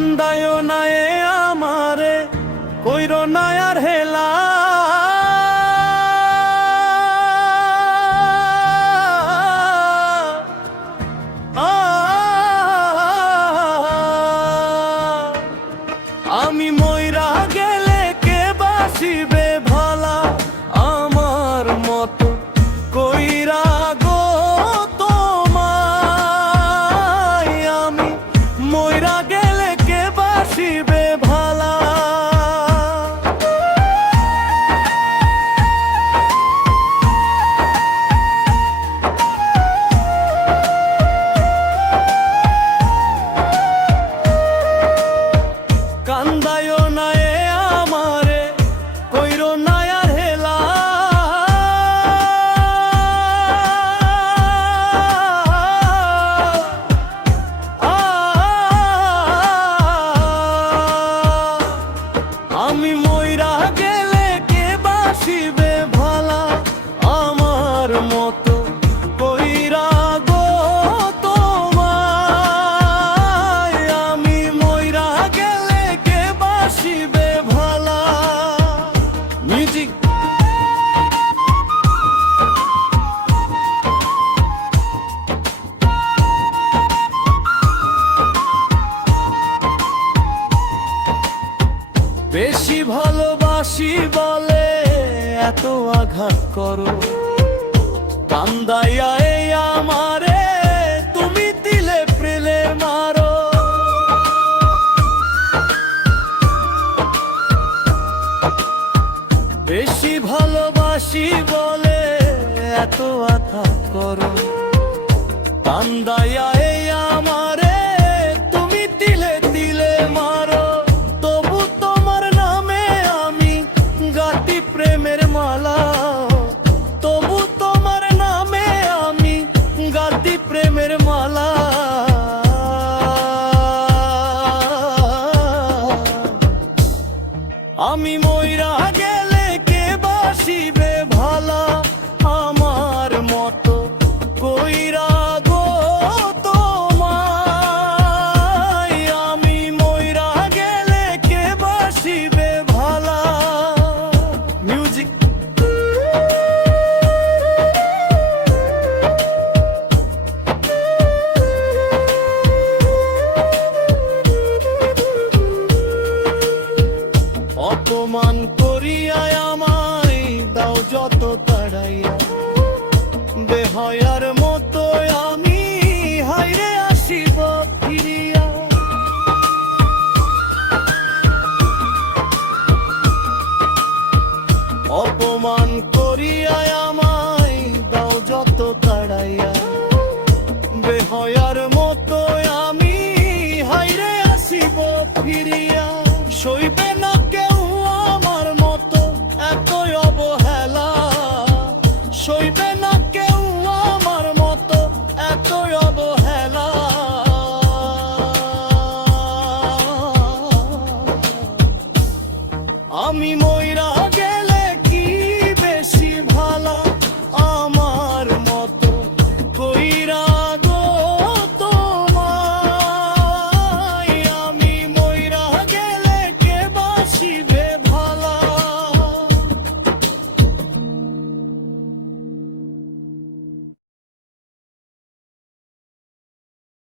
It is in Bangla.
কান্দায়ও না এ আমারে কইরো না আর হেলা আমি মইরা গেলে কে বাসিবে ভালা আমার মতো কইরা গো তোমায় আমি মইরা গেলে কে বাসিবে ভালা কান্দায়ও না এ আমারে কইরো না আর হেলা আমি মইরা গেলে কে বাসিবে ভালা আমার মতো কইরা গো তোমায় আমি মইরা গেলে কে বাসিবে ভালা মিউজিক বেশি ভালোবাসি বলে এত আঘাত করো কান্দাইয়া এই আমারে তুমি দিলে প্রেলে মারো বেশি ভালোবাসি বলে এত আঘাত করো কান্দাইয়া এই আমারে তুমি দিলে দিলে মারো তবু তোমার নামে আমি গাতি প্রেমের মালা তবু তোমার নামে আমি গাতি প্রেমের মালা আমি মইরা গেলে কে বাসিবে ভালা আমার মতো কইরা গো তোমায় আমি মইরা গেলে কে বাসিবে ভালা মিউজিক অপমান করিয়া আমায় দাও যত তাড়াইয়া বেহায়ার মতো আমি হাইরে আসিব ফিরিয়া অপমান করিয়া আমায় দাও যত তাড়াইয়া বেহায়ার মতো আমি হাইরে আসিব ফিরিয়া সইবে না কেউ আমার মতো এতই অবহেলা সইবে না কেউ আমার মতো এতই অবহেলা আমি মইরা